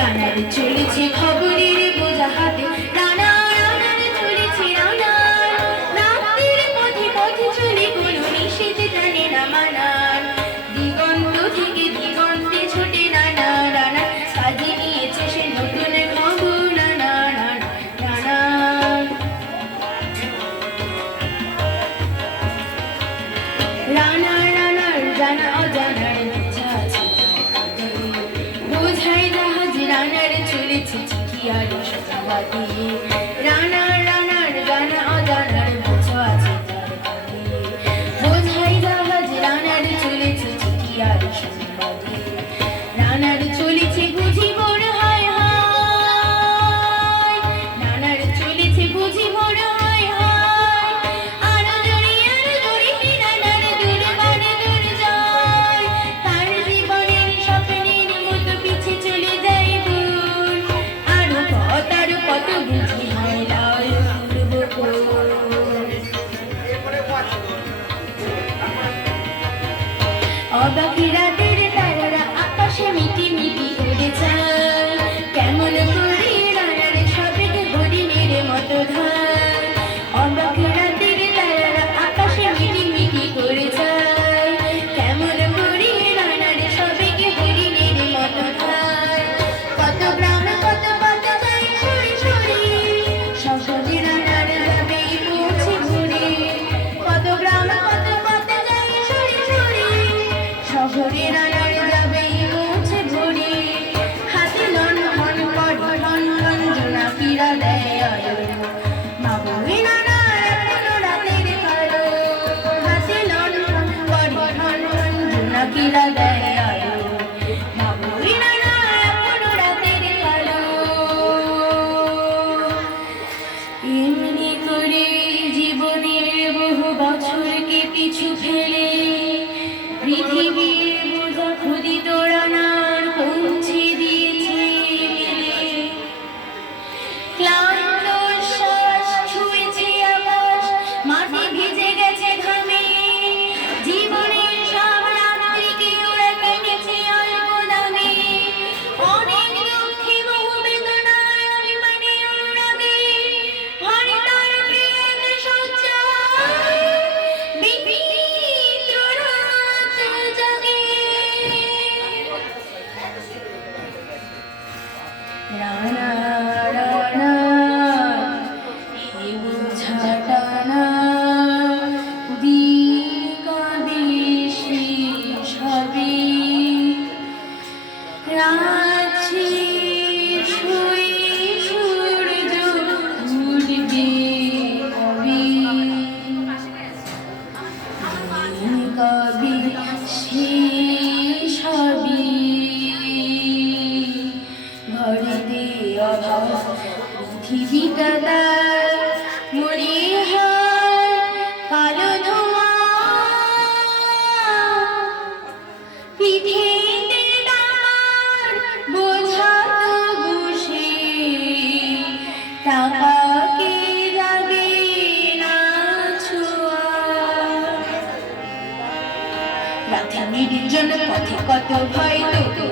রানার চলেছে খবরের বোঝা হাতে, রানা রানার চলেছে রানার, রাতের পথে পথে চলে কোনো নিষেধ জানে না মানার, দিগন্ত থেকে দিগন্তে ছোটে রানা রানা, সাজিয়ে নিয়েছে সে নতুন খবর রানা রানা। রানা রানার জানা অজানার বোঝা আছে, বোঝাই জাহাজ রানার চলেছে চিঠি আর সংবাদে, রানা রানার জানা অজানার বোঝা আছে, বোঝাই জাহাজ রানার চলেছে চিঠি আর সংবাদে, রানার চলেছে বুঝি বড় হায় হায়, রানার চলেছে বুঝি বড় হায় হায়, আরো জোরে রানার দুর্বারে দূর যায়, তার জীবনের স্বপ্নের মতো পিছে চলে যায় দূর, আরো কত বুঝি হয় লাল পূর্ব অবাকি রাতের তারারা আকাশে মিটি মিটি উড়ে যায়, কেমন করে রানার সাবেক হরিণের মতো ধায়, অবাকি রাতের তারারা আকাশে মিটি মিটি করে যায়, কেমন করে রানার সাবেক হরিণের মতো ধায়, কত গ্রাম কত পথ যায় সরে সরে, সহজে রানার যাবে পৌঁছে ঘুরে, কত গ্রাম কত পথ যায় সরে সরে, শহরে রানার যাবে পৌঁছে ঘুরে, হাতে লণ্ঠন করে লণ্ঠন জোনাকিরা দেয় আলো, মাবুই রানার এখনো রাতের কালো, হাতে লণ্ঠন করে লণ্ঠন জোনাকিরা দেয় আলো, মাবুই রানার এখনো রাতের কালো। এমনি করে জীবনের বহু বছরকে পিছু ফেলে পৃথিবীর বোঝা ক্ষুদিত রানার পৌঁছে দিয়েছে মেলে, ক্লান্ত শ্বাস ছুঁয়েছে আকাশ, মাটি ভিজে গেছে ঘামে, জীবনের সব রাত্রিকে ওরা কেটেছে অল্প দামে, অনেক দুঃখে বহু বেদনায় অভিমানে অনুরাগে, ঘরে তার প্রেম সঞ্চায়, বিচিত্র রাত জাগে। রানা রানা হে বোঝা টানা, দিগদেশে সবে, রাত শেষ হয়ে সূর্য উঠবে কবে, কবে শেষ হবে, ঘরেতে অভাব পৃথিবীটা তার মনে হয় কালো ধোঁয়া, পিঠেতে তার বোঝা তো বসে, টাকাকে যাবে না ছোঁয়া, রাতে নির্জন পথে কত ভয় তো